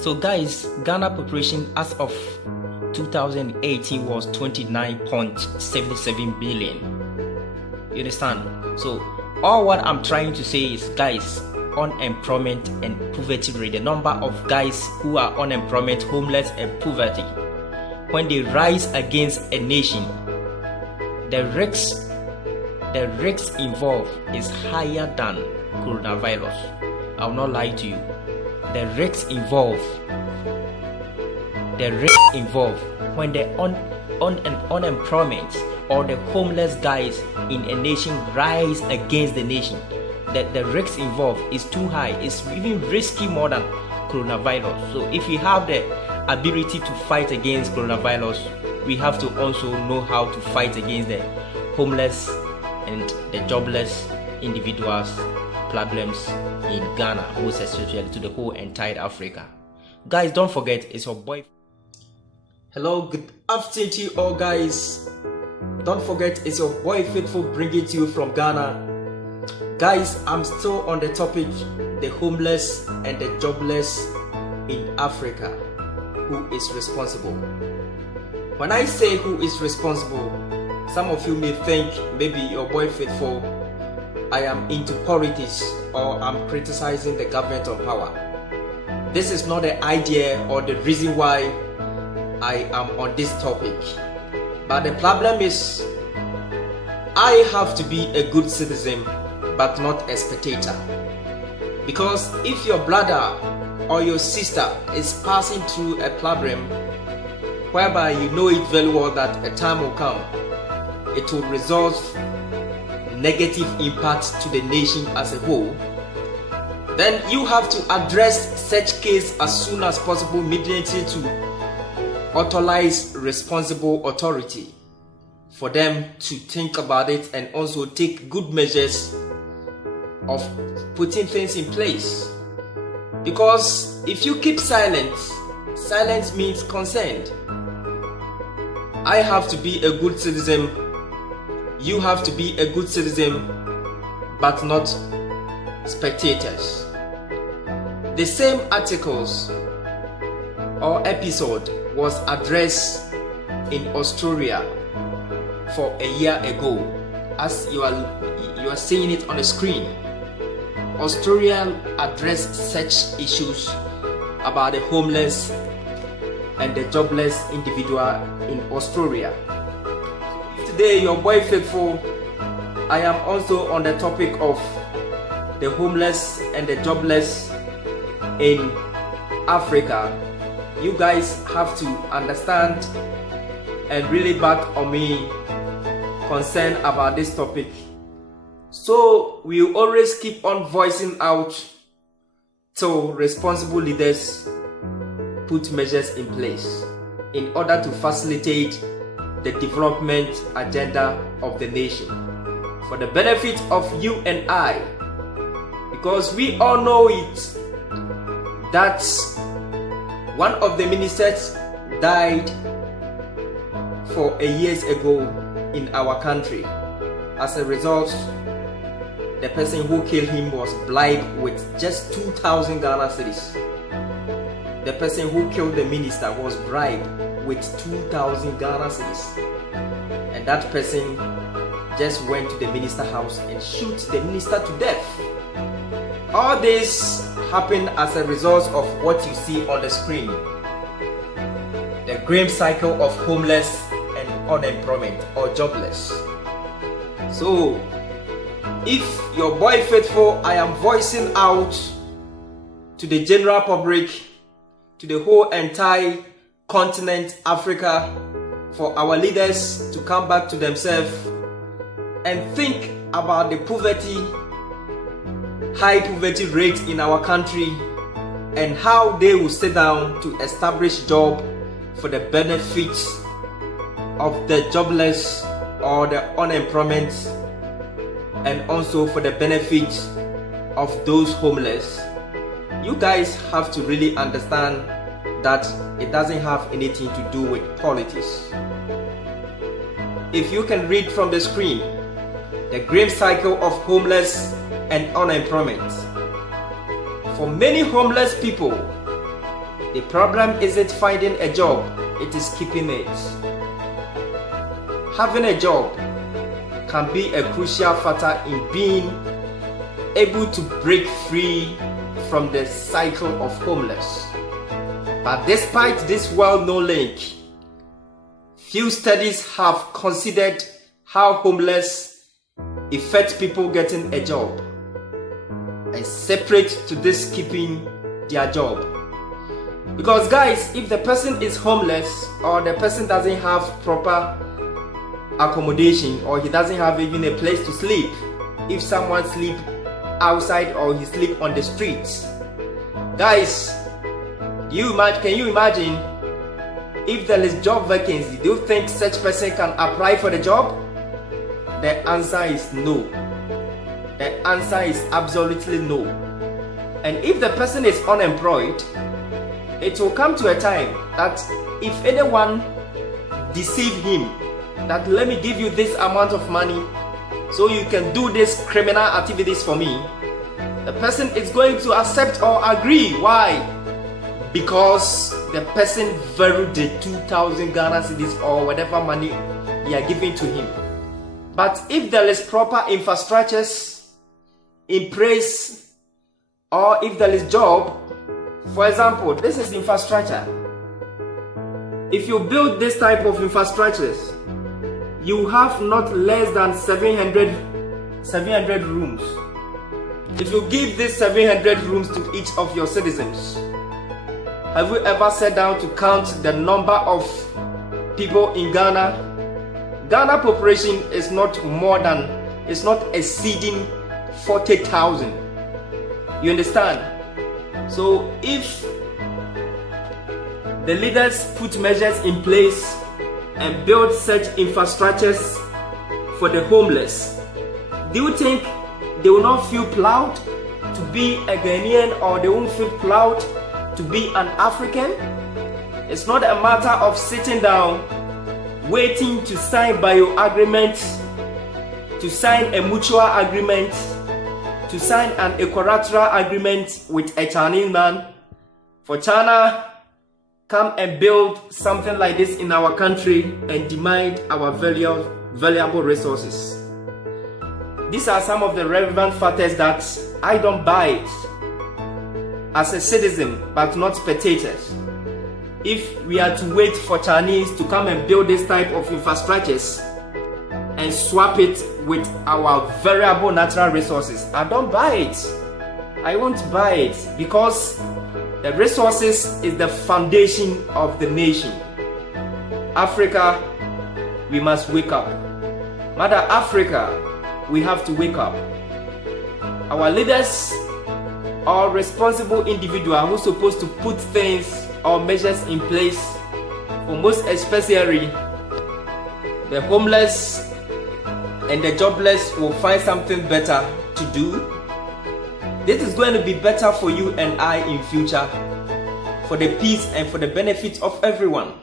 So guys, Ghana population as of 2018 was 29.77 billion. You understand? So all what I'm trying to say is, guys, unemployment and poverty rate, the number of guys who are unemployment, homeless and poverty, when they rise against a nation, the risks involved is higher than coronavirus. I will not lie to you. The risks involved when the unemployment or the homeless guys in a nation rise against the nation, the risks involved is too high. It's even risky more than coronavirus. So if we have the ability to fight against coronavirus, we have to also know how to fight against the homeless and the jobless individuals problems in Ghana, most especially to the whole entire Africa. Guys, don't forget, it's your boy. Hello, good afternoon to you all, guys. Don't forget, it's your boy Faithful bringing to you from Ghana. Guys, I'm still on the topic, the homeless and the jobless in Africa. Who is responsible? When I say who is responsible, some of you may think maybe your boy Faithful, I am into politics or I'm criticizing the government on power. This is not the idea or the reason why I am on this topic. But the problem is, I have to be a good citizen but not a spectator. Because if your brother or your sister is passing through a problem whereby you know it very well that a time will come, it will result negative impact to the nation as a whole, then you have to address such case as soon as possible, immediately, to authorize responsible authority for them to think about it and also take good measures of putting things in place. Because if you keep silent, silence means consent. I have to be a good citizen, you have to be a good citizen, but not spectators. The same articles or episode was addressed in Australia for a year ago, as you are seeing it on the screen. Australia addressed such issues about the homeless and the jobless individual in Australia. Today, your boy Faithful, I am also on the topic of the homeless and the jobless in Africa. You guys have to understand and really back on me concerned about this topic. So we will always keep on voicing out till responsible leaders put measures in place in order to facilitate the development agenda of the nation for the benefit of you and I. Because we all know it that one of the ministers died for a years ago in our country. As a result, the person who killed him was bribed with just 2,000 Ghana cedis. The person who killed the minister was bribed with 2,000 Ghana cedis. And that person just went to the minister house and shoot the minister to death. All this happened as a result of what you see on the screen. The grim cycle of homeless and unemployment or jobless. So, if your boy Faithful, I am voicing out to the general public, to the whole entire continent Africa, for our leaders to come back to themselves and think about the high poverty rate in our country and how they will sit down to establish job for the benefits of the jobless or the unemployment, and also for the benefit of those homeless. You guys have to really understand that it doesn't have anything to do with politics. If you can read from the screen, the grim cycle of homeless and unemployment. For many homeless people, The problem isn't finding a job, it is keeping it. Having a job can be a crucial factor in being able to break free from the cycle of homeless. But despite this well-known link, few studies have considered how homeless affect people getting a job, and separate to this keeping their job. Because guys, if the person is homeless or the person doesn't have proper accommodation, or he doesn't have even a place to sleep, if someone sleep outside or he sleep on the streets, guys, can you imagine if there is job vacancy? Do you think such person can apply for the job? The answer is no. The answer is absolutely no. And if the person is unemployed, it will come to a time that if anyone deceive him that let me give you this amount of money so you can do these criminal activities for me, the person is going to accept or agree. Why? Because the person valued the 2,000 Ghana cedis or whatever money they are giving to him. But if there is proper infrastructures in place, or if there is job, for example, this is infrastructure. If you build this type of infrastructures, you have not less than 700 rooms. If you give these 700 rooms to each of your citizens, have you ever sat down to count the number of people in Ghana? Ghana population is not exceeding 40,000. You understand? So if the leaders put measures in place and build such infrastructures for the homeless, do you think they will not feel proud to be a Ghanaian, or they won't feel proud to be an African? It's not a matter of sitting down waiting to sign bio agreements, to sign a mutual agreement, to sign an equilateral agreement with a Chinese man for China come and build something like this in our country and demand our valuable resources. These are some of the relevant factors that I don't buy it as a citizen, but not spectators. If we are to wait for Chinese to come and build this type of infrastructures and swap it with our variable natural resources, I don't buy it. I won't buy it, because the resources is the foundation of the nation. Africa, we must wake up. Mother Africa, we have to wake up. Our leaders are responsible individuals who are supposed to put things or measures in place for most especially the homeless and the jobless will find something better to do. This is going to be better for you and I in future, for the peace and for the benefit of everyone.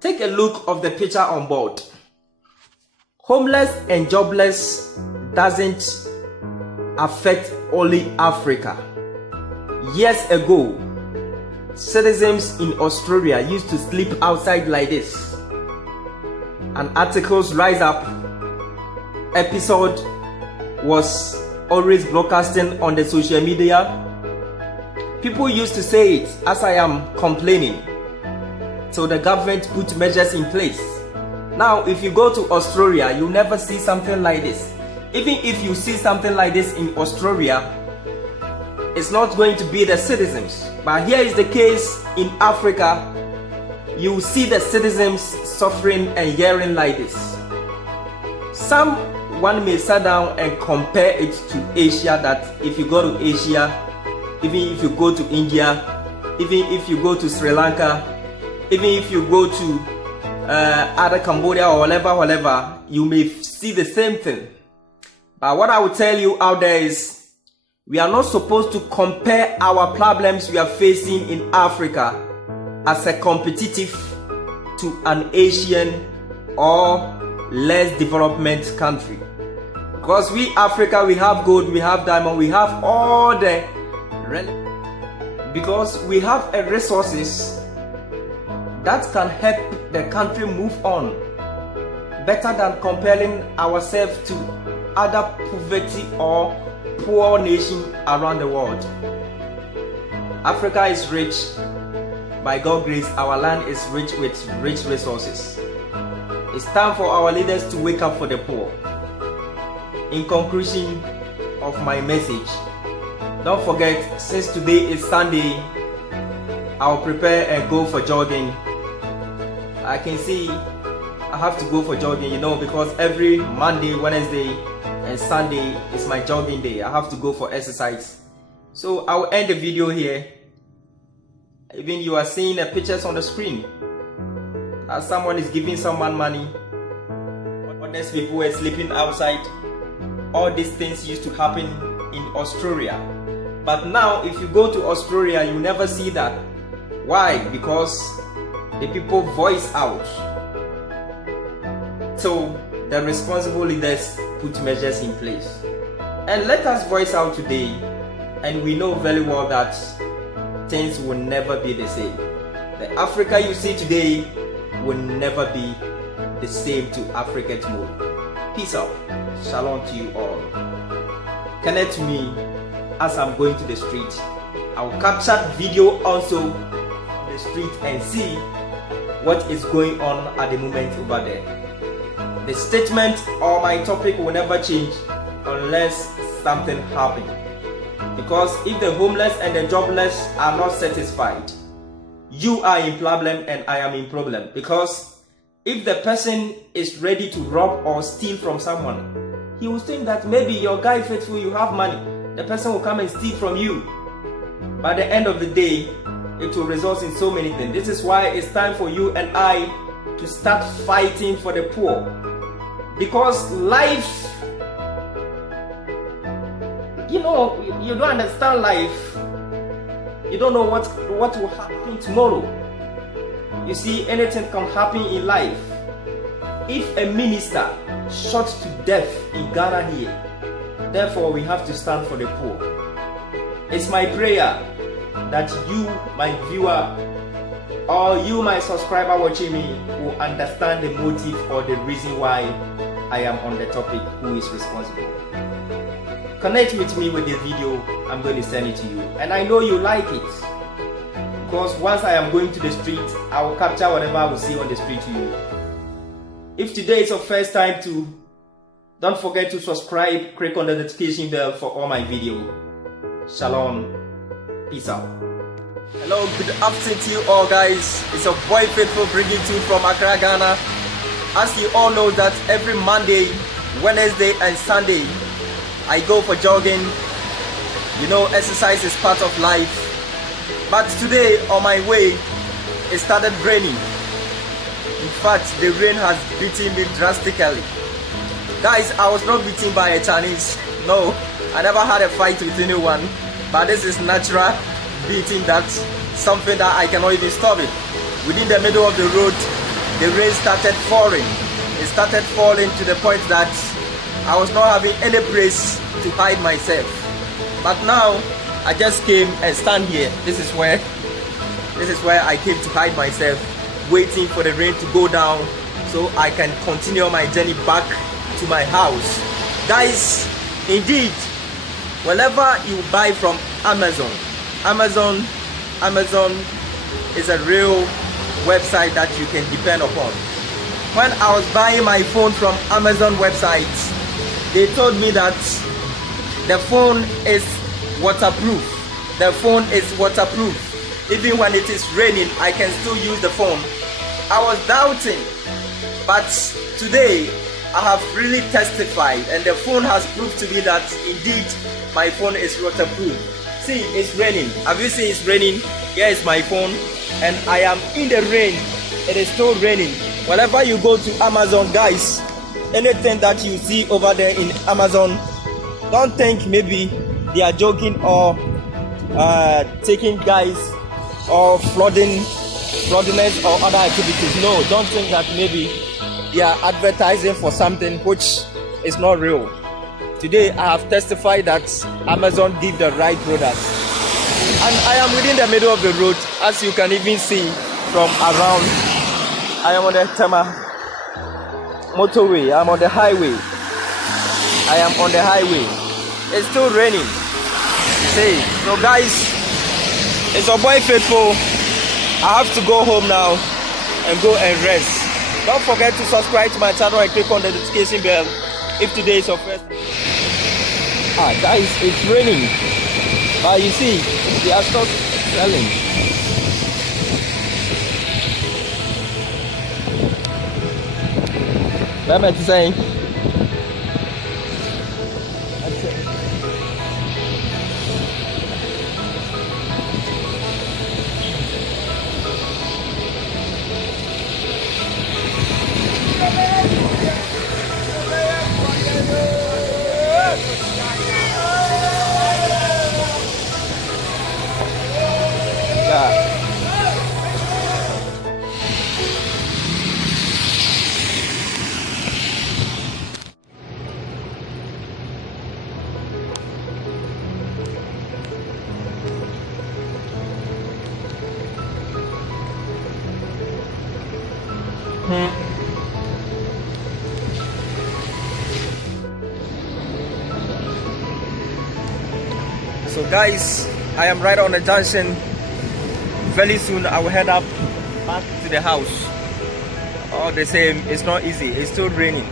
Take a look of the picture on board. Homeless and jobless doesn't affect only Africa. Years ago, citizens in Australia used to sleep outside like this. An article's Rise Up episode was always broadcasting on the social media. People used to say it as I am complaining. So the government put measures in place. Now if you go to Australia, you never see something like this. Even if you see something like this in Australia, it's not going to be the citizens. But here is the case in Africa. You see the citizens suffering and hearing like this. Someone may sit down and compare it to Asia, that if you go to Asia, even if you go to India, even if you go to Sri Lanka, even if you go to other Cambodia or whatever, you may see the same thing. But what I will tell you out there is, we are not supposed to compare our problems we are facing in Africa as a competitive to an Asian or less development country. Because we Africa, we have gold, we have diamond, we have all the because we have a resources that can help the country move on better than comparing ourselves to other poverty or poor nations around the world. Africa is rich. By God's grace, our land is rich with rich resources. It's time for our leaders to wake up for the poor. In conclusion of my message, don't forget, since today is Sunday, I'll prepare and go for jogging. I can see I have to go for jogging, because every Monday, Wednesday and Sunday is my jogging day. I have to go for exercise. So I'll end the video here. Even you are seeing the pictures on the screen, as someone is giving someone money, others people were sleeping outside. All these things used to happen in Australia, but now if you go to Australia, you never see that. Why? Because the people voice out. So the responsible leaders put measures in place, and let us voice out today, and we know very well that things will never be the same. The Africa you see today will never be the same to Africa tomorrow. Peace out. Shalom to you all. Connect to me as I'm going to the street. I'll capture video also on the street and see what is going on at the moment over there. The statement or my topic will never change unless something happens. Because if the homeless and the jobless are not satisfied, you are in problem and I am in problem. Because if the person is ready to rob or steal from someone, he will think that maybe your guy faithful, you have money, the person will come and steal from you. By the end of the day, it will result in so many things. This is why it's time for you and I to start fighting for the poor. Because life, you don't understand life. You don't know what will happen tomorrow. You see, anything can happen in life. If a minister shot to death in Ghana here, therefore we have to stand for the poor. It's my prayer that you, my viewer, or you, my subscriber watching me, will understand the motive or the reason why I am on the topic, who is responsible. Connect with me with the video. I'm going to send it to you, and I know you like it, because once I am going to the street, I will capture whatever I will see on the street to you. If today is your first time don't forget to subscribe, click on the notification bell for all my videos. Shalom, peace out. Hello, good afternoon to you all, guys. It's your boy Faithful bringing to you from Accra, Ghana. As you all know that every Monday, Wednesday and Sunday I go for jogging. Exercise is part of life. But today on my way, it started raining. In fact, the rain has beaten me drastically. Guys, I was not beaten by a Chinese. No, I never had a fight with anyone. But this is natural beating, that's something that I cannot even stop it. Within the middle of the road, the rain started falling. It started falling to the point that I was not having any place to hide myself. But now I just came and stand here. This is where I came to hide myself, waiting for the rain to go down so I can continue my journey back to my house. Guys, indeed, whenever you buy from Amazon is a real website that you can depend upon. When I was buying my phone from Amazon websites, they told me that the phone is waterproof. The phone is waterproof. Even when it is raining, I can still use the phone. I was doubting, but today I have really testified, and the phone has proved to me that indeed my phone is waterproof. See, it's raining. Have you seen it's raining? Here is my phone, and I am in the rain. It is still raining. Whenever you go to Amazon, guys, anything that you see over there in Amazon, don't think maybe they are joking or taking guys or fraudulence or other activities. No, don't think that maybe they are advertising for something which is not real. Today I have testified that Amazon give the right products. And I am within the middle of the road, as you can even see from around. I am on the motorway. I'm on the highway. I am on the highway. It's still raining. See, so guys, it's your boy Faithful. I have to go home now and go and rest. Don't forget to subscribe to my channel and click on the notification bell if today is your first. Guys, it's raining, but you see, they are still selling. What am I saying? So guys, I am right on the junction. Very soon I will head up back to the house. All the same, it's not easy. It's still raining,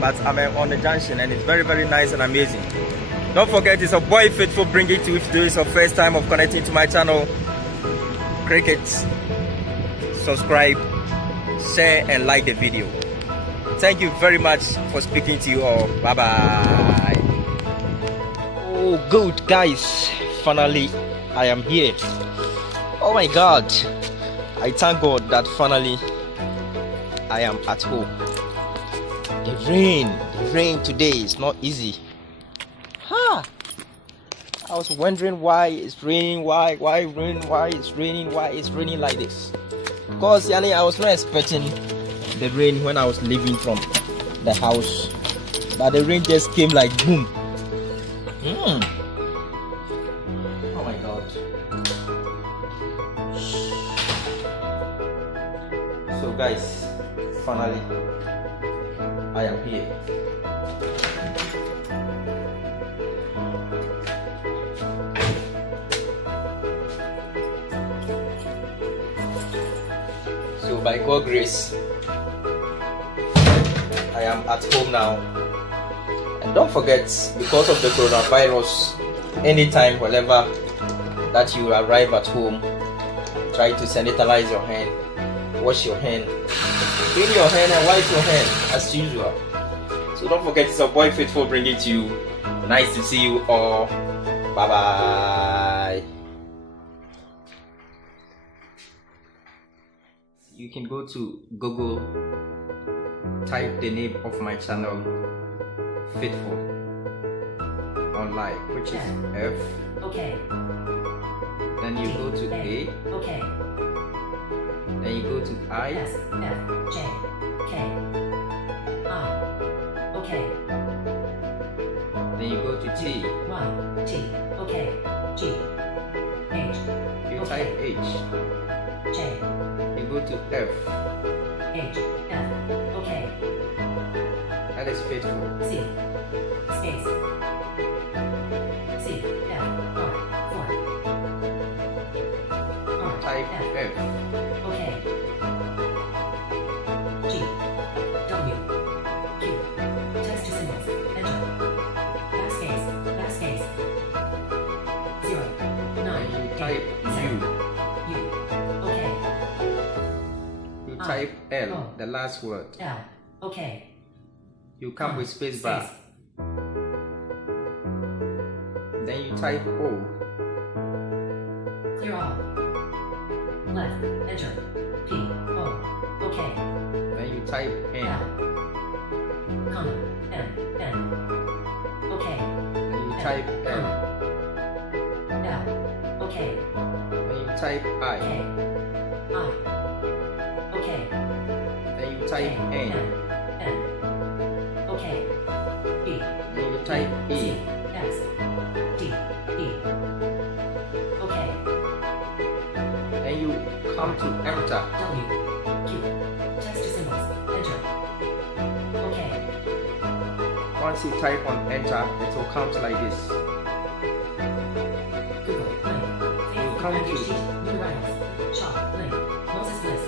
but I'm on the junction and it's very, very nice and amazing. Don't forget, it's a boy Faithful bringing to you. If this is your first time of connecting to my channel, cricket, subscribe, share and like the video. Thank you very much for speaking to you all. Bye bye. Oh good guys, finally I am here. Oh my god, I thank God that finally I am at home. The rain today is not easy. I was wondering why it's raining, why it's raining like this. Because yani, I was not expecting the rain when I was leaving from the house, but the rain just came like boom. Oh my god. So guys, finally I am here. So by God's grace, I am at home now. And don't forget, because of the coronavirus, anytime, whenever that you arrive at home, try to sanitize your hand, wash your hand, clean your hand and wipe your hand as usual. So don't forget, it's your boy Faithful bringing it to you. Nice to see you all. Bye bye. You can go to Google, type the name of my channel, Faithful Online, which is F. Okay. Then you go to A. Okay. Then you go to I. S F J K I. Okay. Then you go to T. Y T. Okay. G H. You type H. J. You go to F. H F. Okay. That is Faithful. C space C F R 4. R Type F. Okay. G W Q text symbols. Enter. Backspace 0 9 You type U. U. Okay. You type L, the last word. L. Okay. You come with space bar. Then you type O. Clear all. Left. Enter. P. O. Okay. Then you type N. L. Comma. N. N. Okay. Then you type M. L. Okay. Then you type I. K. I. Okay. Then you type N. N. Okay. B. Then you type C. E. X. D. E. Okay. then you come to enter. W. Q. Text to symbols. Enter. Okay. Once you type on enter, it will come to like this. Google. Link. Facebook come brand to- HT. New arrivals. Shop. Link. Moses Bliss.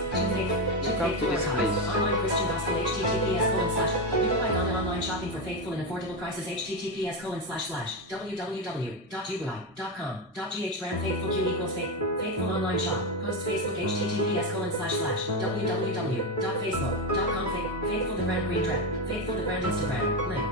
come to this place. Online Christian Gospel. https:/. You can find online shopping for faithful and affordable prices. https://www.ubuy.com.gh brand faithful Q equals faithful online shop. Post Facebook. https://www.facebook.com faithful the brand green dress. Faithful the brand Instagram. Link.